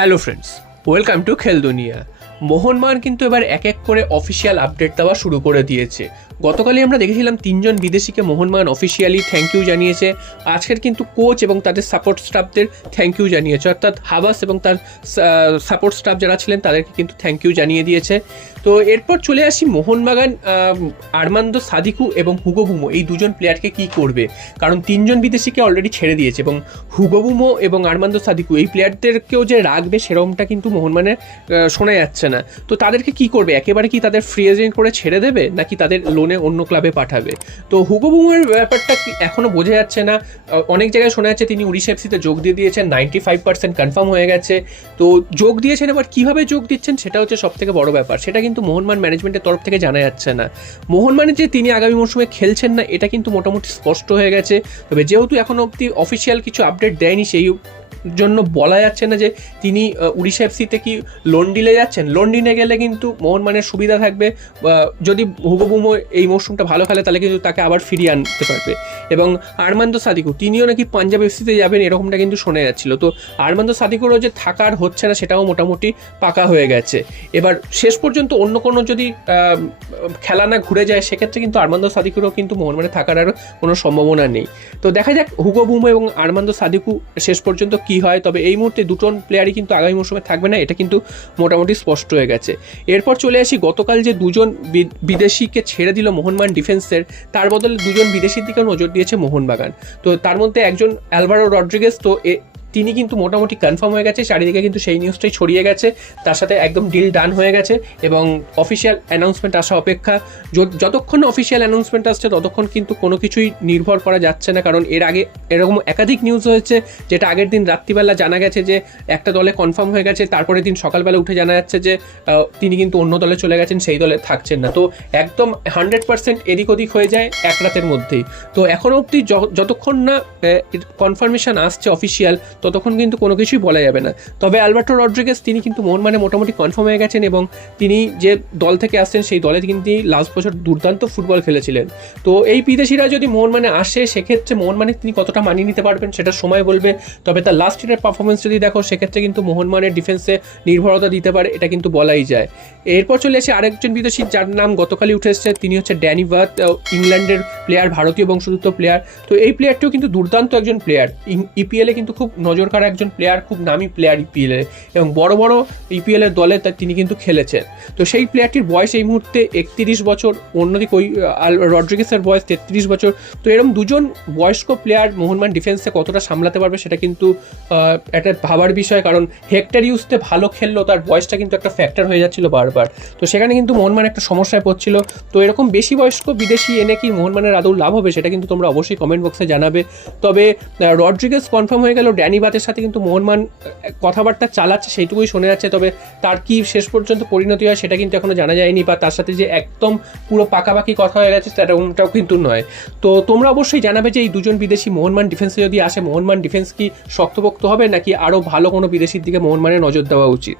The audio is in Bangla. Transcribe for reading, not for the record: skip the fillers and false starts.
হ্যালো ফ্রেন্ডস, ওয়েলকাম টু খেল দুনিয়া। মোহনবাগান কিন্তু এবার এক এক করে অফিসিয়াল আপডেট দেওয়া শুরু করে দিয়েছে। গতকালই আমরা দেখেছিলাম 3জন বিদেশিকে মোহনবাগান অফিসিয়ালি থ্যাংক ইউ জানিয়েছে। আজকের কিন্তু কোচ এবং তাদের সাপোর্ট স্টাফদের থ্যাংক ইউ জানিয়েছে, অর্থাৎ হাবাস এবং তার সাপোর্ট স্টাফ যারা ছিলেন তাদেরকে কিন্তু থ্যাংক ইউ জানিয়ে দিয়েছে। তো এরপর চলে আসি মোহনবাগান আর্মান্দো সাদিকু এবং হুগো বুমো এই দুজন প্লেয়ারকে কি করবে, কারণ 3জন বিদেশিকে অলরেডি ছেড়ে দিয়েছে এবং হুগো বুমো এবং আর্মান্দো সাদিকু এই প্লেয়ারদেরকেও যে রাখবে সেরকমটা কিন্তু মোহনবাগানের শোনা যাচ্ছে না। তো তাদেরকে কি করবে, একেবারে কি তাদের ফ্রি এজেন্ট করে ছেড়ে দেবে নাকি তাদের লোনে অন্য ক্লাবে পাঠাবে? তো হুগো বুমোর ব্যাপারটা এখনও বোঝা যাচ্ছে না। অনেক জায়গায় শোনা যাচ্ছে তিনি উড়িষ্যা এফসিতে যোগ দিয়ে দিয়েছেন, 95% কনফার্ম হয়ে গেছে। তো যোগ দিয়েছেন, এবার কীভাবে যোগ দিচ্ছেন সেটা হচ্ছে সবথেকে বড় ব্যাপার, সেটা কিন্তু মোহনবাগান ম্যানেজমেন্টের তরফ থেকে জানা যাচ্ছে না। মোহনবাগানে যে তিনি আগামী মরশুমে খেলছেন না এটা কিন্তু মোটামুটি স্পষ্ট হয়ে গেছে। তবে যেহেতু এখনও অবধি অফিসিয়াল কিছু আপডেট দেয়নি, সেই জন্য বলা যাচ্ছে না যে তিনি উড়িষ্যা এফসিতে কি লোন ডিলে যাচ্ছেন। লোন ডিলে গেলে কিন্তু মোহনবাগানের সুবিধা থাকবে, যদি হুগো বুমো এই মরশুমটা ভালো খেলে তাহলে কিন্তু তাকে আবার ফিরিয়ে আনতে পারবে। এবং আর্মান্দো সাদিকু তিনিও নাকি পাঞ্জাব এফসিতে যাবেন এরকমটা কিন্তু শোনা যাচ্ছিল। তো আর্মান্দো সাদিকুরও যে থাকার হচ্ছে না সেটাও মোটামুটি পাকা হয়ে গেছে। এবার শেষ পর্যন্ত অন্য কোনো যদি খেলা না ঘুরে যায় সেক্ষেত্রে কিন্তু আর্মান্দো সাদিকুরও কিন্তু মোহনবাগানে থাকার আর কোনো সম্ভাবনা নেই। তো দেখা যাক হুগো বুমো এবং আর্মান্দো সাদিকু শেষ পর্যন্ত কি হয়। তবে এই মুহূর্তে দুজন প্লেয়ারই কিন্তু আগামী মৌসুমে থাকবে না, এটা কিন্তু মোটামুটি স্পষ্ট হয়ে গেছে। এরপর চলে আসি গতকাল যে দুজন বিদেশিকে ছেড়ে দিল মোহনবাগান ডিফেন্সের, তার বদলে দুজন বিদেশির দিকে নজর দিয়েছে মোহনবাগান। তো তার মধ্যে একজন অ্যালভারো রড্রিগেজ, তো তিনি কিন্তু মোটামুটি কনফার্ম হয়ে গেছে, চারিদিকে কিন্তু সেই নিউজটাই ছড়িয়ে গেছে, তার সাথে একদম ডিল ডান হয়ে গেছে এবং অফিসিয়াল অ্যানাউন্সমেন্ট আসা অপেক্ষা। যতক্ষণ অফিসিয়াল অ্যানাউন্সমেন্ট আসছে ততক্ষণ কিন্তু কোনো কিছুই নির্ভর করা যাচ্ছে না, কারণ এর আগে এরকম একাধিক নিউজ হয়েছে যেটা আগের দিন রাত্রিবেলা জানা গেছে যে একটা দলে কনফার্ম হয়ে গেছে, তারপরের দিন সকালবেলা উঠে জানা যাচ্ছে যে তিনি কিন্তু অন্য দলে চলে গেছেন, সেই দলে থাকছেন না। তো একদম 100% এদিক ওদিক হয়ে যায় এক রাতের মধ্যেই। তো এখনও অবধি যতক্ষণ না কনফার্মেশন আসছে অফিসিয়াল ততক্ষণ কিন্তু কোনো কিছুই বলা যাবে না। তবে অ্যালভারো রড্রিগেজ তিনি কিন্তু মোহনবাগানে মোটামুটি কনফার্ম হয়ে গেছেন এবং তিনি যে দল থেকে আসছেন সেই দলে কিন্তু লাস্ট বছর দুর্দান্ত ফুটবল খেলেছিলেন। তো এই বিদেশিরা যদি মোহনবাগানে আসে সেক্ষেত্রে মোহনবাগানে তিনি কতটা মানিয়ে নিতে পারবেন সেটা সময় বলবে। তবে তার লাস্ট ইয়ারের পারফরমেন্স যদি দেখো সেক্ষেত্রে কিন্তু মোহনবাগানের ডিফেন্সে নির্ভরতা দিতে পারে, এটা কিন্তু বলাই যায়। এরপর চলে এসে আরেকজন বিদেশি যার নাম গতকালই উঠে এসেছে, তিনি হচ্ছে ড্যানি ভাত, ইংল্যান্ডের প্লেয়ার, ভারতীয় বংশোদ্ভূত প্লেয়ার। তো এই প্লেয়ারটিও কিন্তু দুর্দান্ত একজন প্লেয়ার, ইপিএলে কিন্তু খুব নজর কাড়া একজন প্লেয়ার, খুব নামি প্লেয়ার ইপিএলে এবং বড় বড় ইপিএলের দলে তিনি কিন্তু খেলেছেন। তো সেই প্লেয়ারটির বয়স এই মুহূর্তে 31 বছর, অন্যদিকে ওই রড্রিগেজের বয়স 33 বছর। তো এরকম দুজন বয়স্ক প্লেয়ার মোহনবাগান ডিফেন্সে কতটা সামলাতে পারবে সেটা কিন্তু একটা ভাবার বিষয়, কারণ হেক্টর ইউজতে ভালো খেললো, তার বয়সটা কিন্তু একটা ফ্যাক্টর হয়ে যাচ্ছিল বারবার। তো সেখানে কিন্তু মোহনবাগান একটা সমস্যায় পড়ছিল। তো এরকম বেশি বয়স্ক বিদেশি এনে কি মোহনবাগানের আদৌ লাভ হবে সেটা কিন্তু তোমরা অবশ্যই কমেন্ট বক্সে জানাবে। তবে রড্রিগেজ কনফার্ম হয়ে গেল, ড্যানি ভাতের সাথে কিন্তু মোহনবাগান কথাবার্তা চালাচ্ছে সেইটুকুই শোনা যাচ্ছে। তবে তার কি শেষ পর্যন্ত পরিণতি হয় সেটা কিন্তু এখনো জানা যায়নি, বা তার সাথে যে একদম পুরো পাকাপাকি কথা হয়ে গেছে সেটাও কিন্তু নয়। তো তোমরা অবশ্যই জানাবে যে এই দুজন বিদেশি মোহনবাগান ডিফেন্সে যদি আসে মোহনবাগান ডিফেন্স কি শক্তপোক্ত হবে নাকি আরও ভালো কোনো বিদেশির দিকে মোহনবাগানের নজর দেওয়া উচিত।